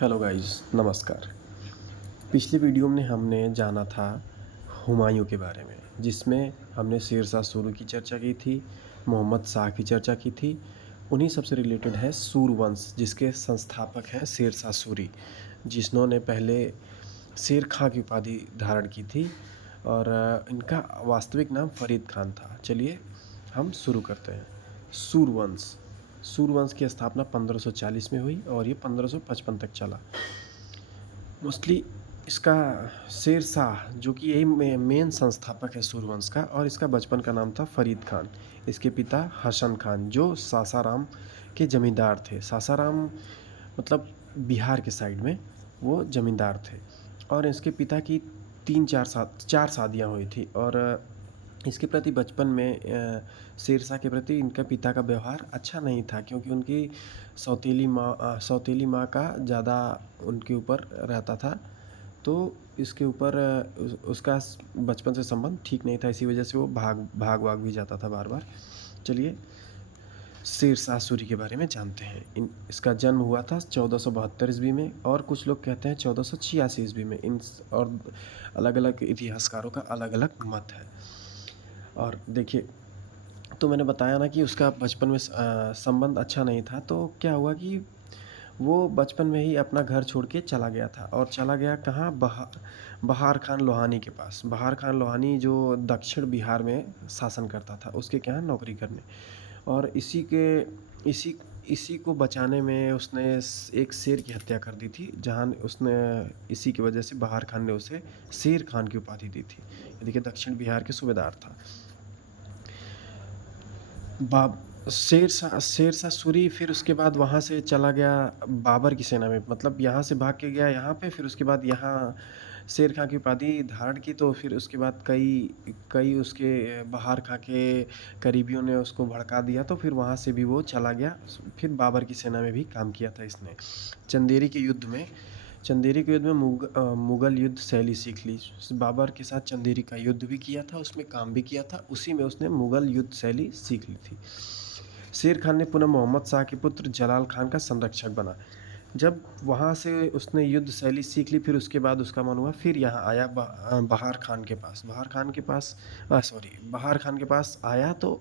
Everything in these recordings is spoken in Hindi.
हेलो गाइस, नमस्कार। पिछली वीडियो में हमने जाना था हुमायूँ के बारे में, जिसमें हमने शेर शाह सूरी की चर्चा की थी, मोहम्मद शाह की चर्चा की थी। उन्हीं सब से रिलेटेड है सूरवंश, जिसके संस्थापक हैं शेर शाह सूरी, जिन्होंने पहले शेर खां की उपाधि धारण की थी और इनका वास्तविक नाम फरीद खान था। चलिए हम शुरू करते हैं। सूरवंश सूरवंश की स्थापना 1540 में हुई और ये 1555 तक चला। मोस्टली इसका शेर शाह जो कि यही मेन संस्थापक है सूरवंश का, और इसका बचपन का नाम था फरीद खान। इसके पिता हसन खान जो सासाराम के ज़मींदार थे। सासाराम मतलब बिहार के साइड में वो ज़मींदार थे, और इसके पिता की चार शादियाँ हुई थी। और इसके प्रति बचपन में शेरशाह के प्रति इनका पिता का व्यवहार अच्छा नहीं था, क्योंकि उनकी सौतेली माँ का ज़्यादा उनके ऊपर रहता था। तो इसके ऊपर उसका बचपन से संबंध ठीक नहीं था, इसी वजह से वो भाग भी जाता था बार बार। चलिए शेर शाह सूरी के बारे में जानते हैं। इसका जन्म हुआ था 1472 ईस्वी में, और कुछ लोग कहते हैं 1486 ईस्वी में। और अलग अलग इतिहासकारों का अलग अलग मत है। और देखिए, तो मैंने बताया ना कि उसका बचपन में संबंध अच्छा नहीं था। तो क्या हुआ कि वो बचपन में ही अपना घर छोड़ के चला गया था, और चला गया कहाँ? बहार खान लोहानी के पास। बहार खान लोहानी जो दक्षिण बिहार में शासन करता था, उसके क्या है नौकरी करने। और इसी इसी को बचाने में उसने एक शेर की हत्या कर दी थी, जहाँ उसने इसी की वजह से बहार खान ने उसे शेर खान की उपाधि दी थी। ये देखिए, दक्षिण बिहार के सूबेदार था। शेरशाह सूरी फिर उसके बाद वहाँ से चला गया बाबर की सेना में, मतलब यहाँ से भाग के गया यहाँ पे। फिर उसके बाद यहाँ शेर खां की उपाधि धारण की। तो फिर उसके बाद कई कई उसके बहार खां के करीबियों ने उसको भड़का दिया, तो फिर वहाँ से भी वो चला गया। फिर बाबर की सेना में भी काम किया था इसने। चंदेरी के युद्ध में चंदेरी के युद्ध में मुगल युद्ध शैली सीख ली। बाबर के साथ चंदेरी का युद्ध भी किया था, उसमें काम भी किया था, उसी में उसने मुगल युद्ध शैली सीख ली थी। शेर खान ने पुनः मोहम्मद शाह के पुत्र जलाल खान का संरक्षक बना। जब वहाँ से उसने युद्ध शैली सीख ली, फिर उसके बाद उसका मन हुआ, फिर यहाँ आया बहार खान के पास। बहार खान के पास आया, तो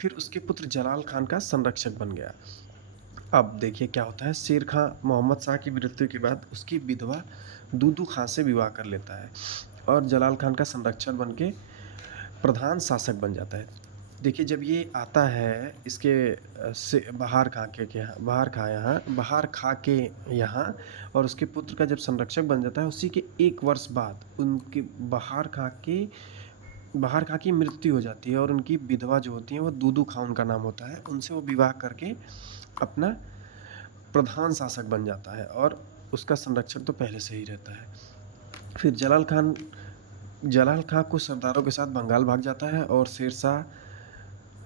फिर उसके पुत्र जलाल खान का संरक्षक बन गया। अब देखिए क्या होता है। शेर खां मोहम्मद शाह की मृत्यु के बाद उसकी विधवा दूदू खां से विवाह कर लेता है, और जलाल खान का संरक्षक बन के प्रधान शासक बन जाता है। देखिए, जब ये आता है इसके से बहार खां के यहाँ, और उसके पुत्र का जब संरक्षक बन जाता है, उसी के एक वर्ष बाद उनके बहार खां की मृत्यु हो जाती है, और उनकी विधवा जो होती है वो दूदू खां उनका नाम होता है। उनसे वो विवाह करके अपना प्रधान शासक बन जाता है, और उसका संरक्षक तो पहले से ही रहता है। फिर जलाल खां कुछ सरदारों के साथ बंगाल भाग जाता है, और शेरशाह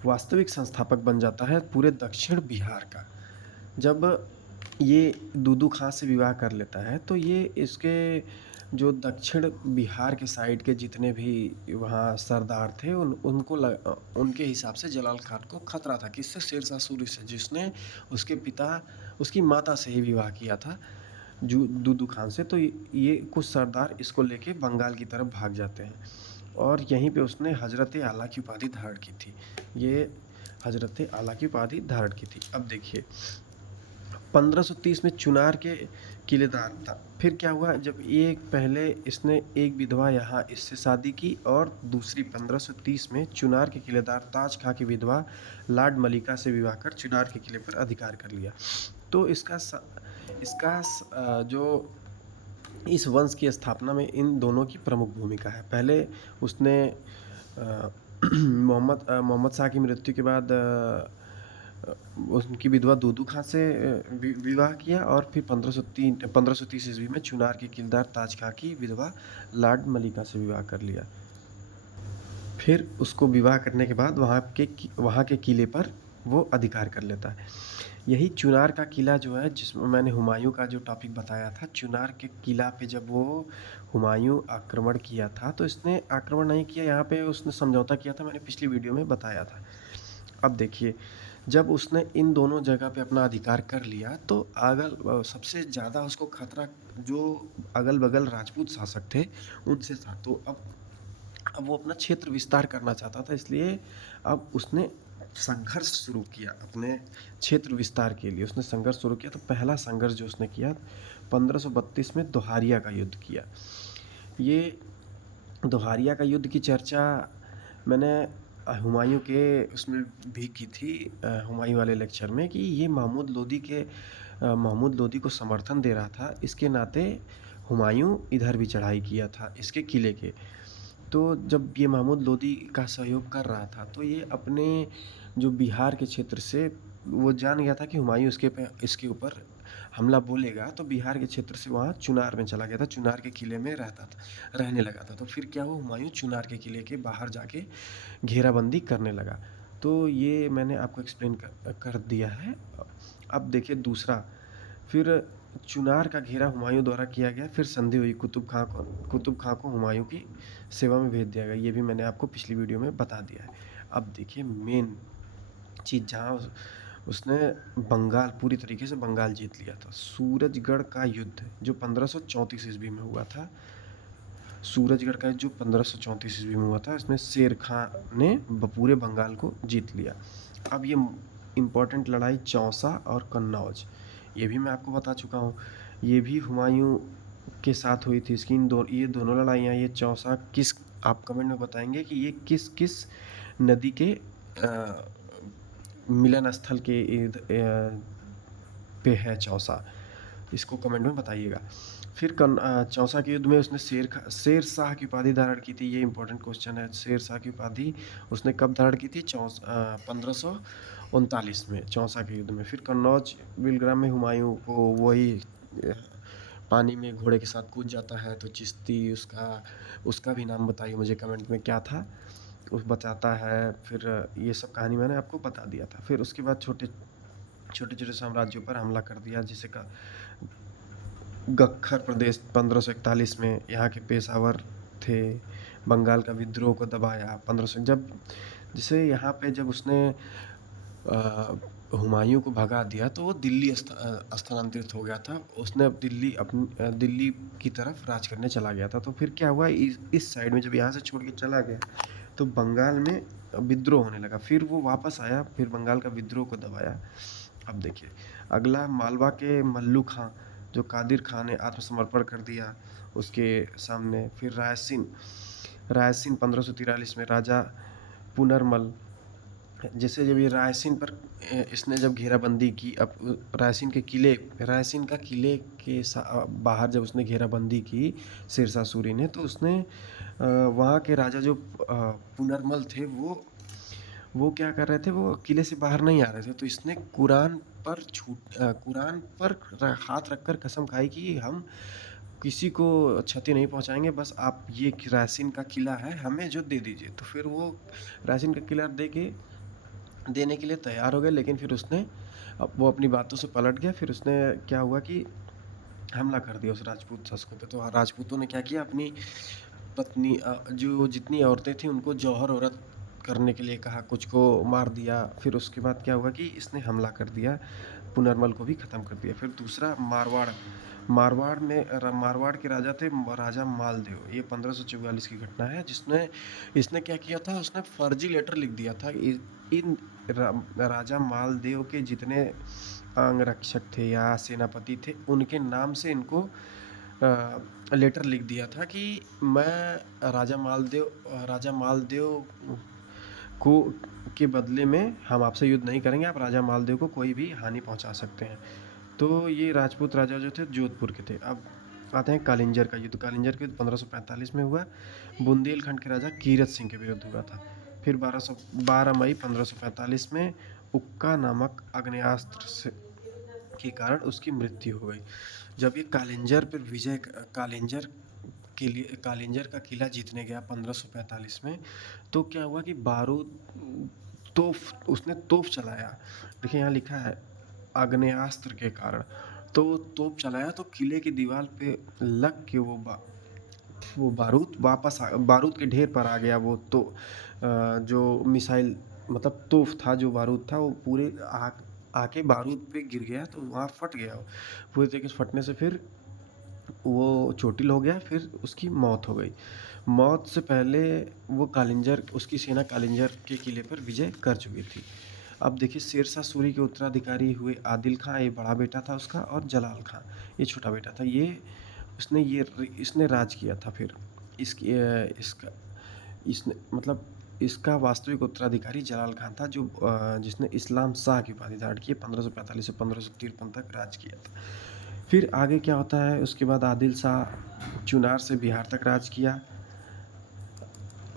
वास्तविक संस्थापक बन जाता है पूरे दक्षिण बिहार का। जब ये दूदू खां से विवाह कर लेता है, तो ये इसके जो दक्षिण बिहार के साइड के जितने भी वहाँ सरदार थे, उनके हिसाब से जलाल खान को खतरा था। किससे? शेरशाह सूरी से, जिसने उसकी माता से ही विवाह किया था, दूदू खान से। तो ये कुछ सरदार इसको लेके बंगाल की तरफ भाग जाते हैं, और यहीं पे उसने हजरत आला की उपाधि धारण की थी। ये हजरत आला की उपाधि धारण की थी। अब देखिए, 1530 में चुनार के किलेदार था। फिर क्या हुआ, जब पहले इसने एक विधवा यहाँ इससे शादी की, और दूसरी 1530 में चुनार के किलेदार ताज खां की विधवा लाड मलिका से विवाह कर चुनार के किले पर अधिकार कर लिया। तो जो इस वंश की स्थापना में इन दोनों की प्रमुख भूमिका है। पहले उसने मोहम्मद शाह की मृत्यु के बाद उनकी विधवा दूदू खां से विवाह किया, और फिर 1530 ईस्वी में चुनार के किलेदार ताज खां की विधवा लाड मलिका से विवाह कर लिया। फिर उसको विवाह करने के बाद वहाँ के किले पर वो अधिकार कर लेता है। यही चुनार का किला जो है, जिसमें मैंने हुमायूं का जो टॉपिक बताया था, चुनार के किला पे जब वो हुमायूं आक्रमण किया था, तो इसने आक्रमण नहीं किया, यहाँ पे उसने समझौता किया था, मैंने पिछली वीडियो में बताया था। अब देखिए, जब उसने इन दोनों जगह पे अपना अधिकार कर लिया तो सबसे ज़्यादा उसको खतरा जो अगल-बगल राजपूत शासक थे उनसे था। तो अब वो अपना क्षेत्र विस्तार करना चाहता था, इसलिए अब उसने संघर्ष शुरू किया अपने क्षेत्र विस्तार के लिए। उसने संघर्ष शुरू किया, तो पहला संघर्ष जो उसने किया 1532 में दोहारिया का युद्ध किया। ये दोहारिया का युद्ध की चर्चा मैंने हुमायूँ के उसमें भी की थी, हुमायूँ वाले लेक्चर में, कि ये महमूद लोदी को समर्थन दे रहा था। इसके नाते हुमायूँ इधर भी चढ़ाई किया था इसके किले के। तो जब ये महमूद लोदी का सहयोग कर रहा था तो ये अपने जो बिहार के क्षेत्र से वो जान गया था कि हुमायूँ इसके ऊपर हमला बोलेगा, तो बिहार के क्षेत्र से वहाँ चुनार में चला गया था, चुनार के किले में रहने लगा था। तो फिर क्या हुआ, हुमायूँ चुनार के किले के बाहर जाके घेराबंदी करने लगा। तो ये मैंने आपको एक्सप्लेन कर दिया है। अब देखिए दूसरा, फिर चुनार का घेरा हुमायूँ द्वारा किया गया, फिर संधि हुई, कुतुब खां को हुमायूँ की सेवा में भेज दिया गया। ये भी मैंने आपको पिछली वीडियो में बता दिया है। अब देखिए मेन चीज़, जहाँ उसने बंगाल पूरी तरीके से बंगाल जीत लिया था। सूरजगढ़ का युद्ध जो 1534 ईस्वी में हुआ था, सूरजगढ़ का जो 1534 ईस्वी में हुआ था, इसमें शेर खां ने पूरे बंगाल को जीत लिया। अब ये इम्पोर्टेंट लड़ाई चौसा और कन्नौज, ये भी मैं आपको बता चुका हूँ। ये भी हुमायूँ के साथ हुई थी। ये दोनों लड़ाइयाँ, ये चौसा किस, आप कमेंट में बताएंगे कि ये किस किस नदी के मिलन स्थल के पे है चौसा, इसको कमेंट में बताइएगा। फिर चौसा के युद्ध में उसने शेर शाह की उपाधि धारण की थी। ये इंपॉर्टेंट क्वेश्चन है। शेर शाह की उपाधि उसने कब धारण की थी? 1539 में, चौसा के युद्ध में। फिर कन्नौज विलग्राम में हुमायूं को वही पानी में घोड़े के साथ कूद जाता है, तो चिश्ती उसका भी नाम बताइए मुझे कमेंट में क्या था, उस बताता है। फिर ये सब कहानी मैंने आपको बता दिया था। फिर उसके बाद छोटे छोटे साम्राज्यों पर हमला कर दिया, जैसे का गख्खर प्रदेश 1541 में, यहाँ के पेशावर थे। बंगाल का विद्रोह को दबाया 1500, जैसे यहाँ पे जब उसने हुमायूं को भगा दिया तो वो दिल्ली स्थानांतरित हो गया था। उसने अब दिल्ली की तरफ राज करने चला गया था। तो फिर क्या हुआ, इस साइड में जब यहाँ से छोड़ के चला गया तो बंगाल में विद्रोह होने लगा। फिर वो वापस आया, फिर बंगाल का विद्रोह को दबाया। अब देखिए अगला, मालवा के मल्लू खां, जो कादिर खां ने आत्मसमर्पण कर दिया उसके सामने। फिर रायसीन 1543 में राजा पुनर्मल, जैसे जब ये रायसीन पर इसने जब घेराबंदी की, अब रायसीन का किले के बाहर जब उसने घेराबंदी की शेरशाह सूरी ने, तो उसने वहाँ के राजा जो पुनर्मल थे वो क्या कर रहे थे, वो किले से बाहर नहीं आ रहे थे। तो इसने कुरान पर हाथ रखकर कसम खाई कि हम किसी को क्षति नहीं पहुंचाएंगे, बस आप ये रायसीन का किला है हमें जो दे दीजिए। तो फिर वो रायसीन का किला देने के लिए तैयार हो गए, लेकिन फिर वो अपनी बातों से पलट गया। फिर उसने क्या हुआ कि हमला कर दिया उस राजपूत शासकों पे। तो राजपूतों ने क्या किया, अपनी पत्नी जो जितनी औरतें थी उनको जौहर औरत करने के लिए कहा, कुछ को मार दिया। फिर उसके बाद क्या हुआ कि इसने हमला कर दिया, पुनर्मल को भी ख़त्म कर दिया। फिर दूसरा, मारवाड़ के राजा थे राजा मालदेव। ये 1544 की घटना है, जिसने इसने क्या किया था, उसने फर्जी लेटर लिख दिया था। इन राजा मालदेव के जितने अंगरक्षक थे या सेनापति थे, उनके नाम से इनको लेटर लिख दिया था कि मैं राजा मालदेव को के बदले में हम आपसे युद्ध नहीं करेंगे, आप राजा मालदेव को कोई भी हानि पहुंचा सकते हैं। तो ये राजपूत राजा जो थे जोधपुर के थे। अब आते हैं कालिंजर का युद्ध। कालिंजर का युद्ध 1545 में हुआ। बुंदेलखंड के राजा कीरत सिंह के विरुद्ध हुआ था। फिर 12 मई 1545 में उक्का नामक आग्नेयास्त्र के कारण उसकी मृत्यु हो गई। जब ये कालिंजर का किला जीतने गया 1545 में, तो क्या हुआ कि उसने तोप चलाया। देखिए यहाँ लिखा है आग्नेयास्त्र के कारण, तो तोप चलाया तो किले की दीवार पे लग के वो बारूद के ढेर पर आ गया। वो तो जो मिसाइल मतलब तोप था, जो बारूद था वो पूरे आके बारूद पे गिर गया, तो वहाँ फट गया वो। पूरी तरीके से फटने से फिर वो चोटिल हो गया, फिर उसकी मौत हो गई। मौत से पहले वो कालिंजर, उसकी सेना कालिंजर के किले पर विजय कर चुकी थी। अब देखिए, शेरशाह सूरी के उत्तराधिकारी हुए आदिल खां, ये बड़ा बेटा था उसका, और जलाल खां ये छोटा बेटा था। इसने राज किया था फिर। इसकी इसका इसने मतलब इसका वास्तविक उत्तराधिकारी जलाल खान था, जिसने इस्लाम शाह की उपाधि धारण की, 1545 से 1553 तक राज किया था। फिर आगे क्या होता है, उसके बाद आदिल शाह चुनार से बिहार तक राज किया।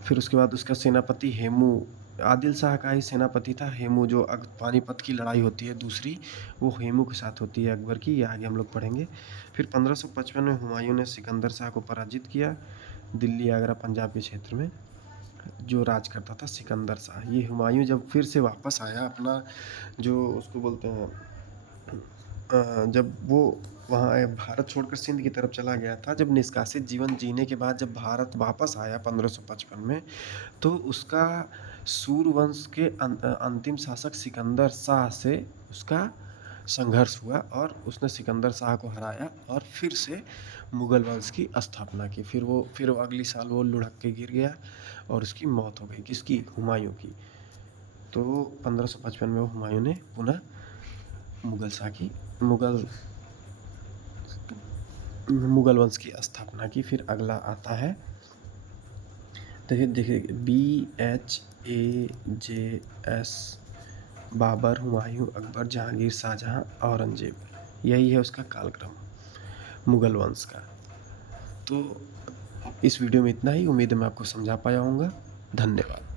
फिर उसके बाद उसका सेनापति हेमू, आदिल शाह का ही सेनापति था हेमू, जो पानीपत की लड़ाई होती है दूसरी, वो हेमू के साथ होती है अकबर की, ये आगे हम लोग पढ़ेंगे। फिर 1555 में हुमायूं ने सिकंदर शाह को पराजित किया, दिल्ली आगरा पंजाब के क्षेत्र में जो राज करता था सिकंदर शाह। ये हुमायूं जब फिर से वापस आया अपना, जो उसको बोलते हैं, जब वो वहाँ भारत छोड़कर सिंध की तरफ चला गया था, जब निष्कासित जीवन जीने के बाद जब भारत वापस आया 1555 में, तो उसका सूरवंश के अंतिम शासक सिकंदर शाह से उसका संघर्ष हुआ, और उसने सिकंदर शाह को हराया और फिर से मुगल वंश की स्थापना की। फिर वो अगली साल वो लुढ़क के गिर गया और उसकी मौत हो गई, किसकी, हुमायूं की। तो 1555 में वो हुमायूं ने पुनः मुगल मुगल वंश की स्थापना की। फिर अगला आता है, देखिए BHAJS, बाबर, हुमायूं, अकबर, जहांगीर, शाहजहां, औरंगजेब, यही है उसका कालक्रम मुगल वंश का। तो इस वीडियो में इतना ही। उम्मीद है मैं आपको समझा पाया होऊंगा। धन्यवाद।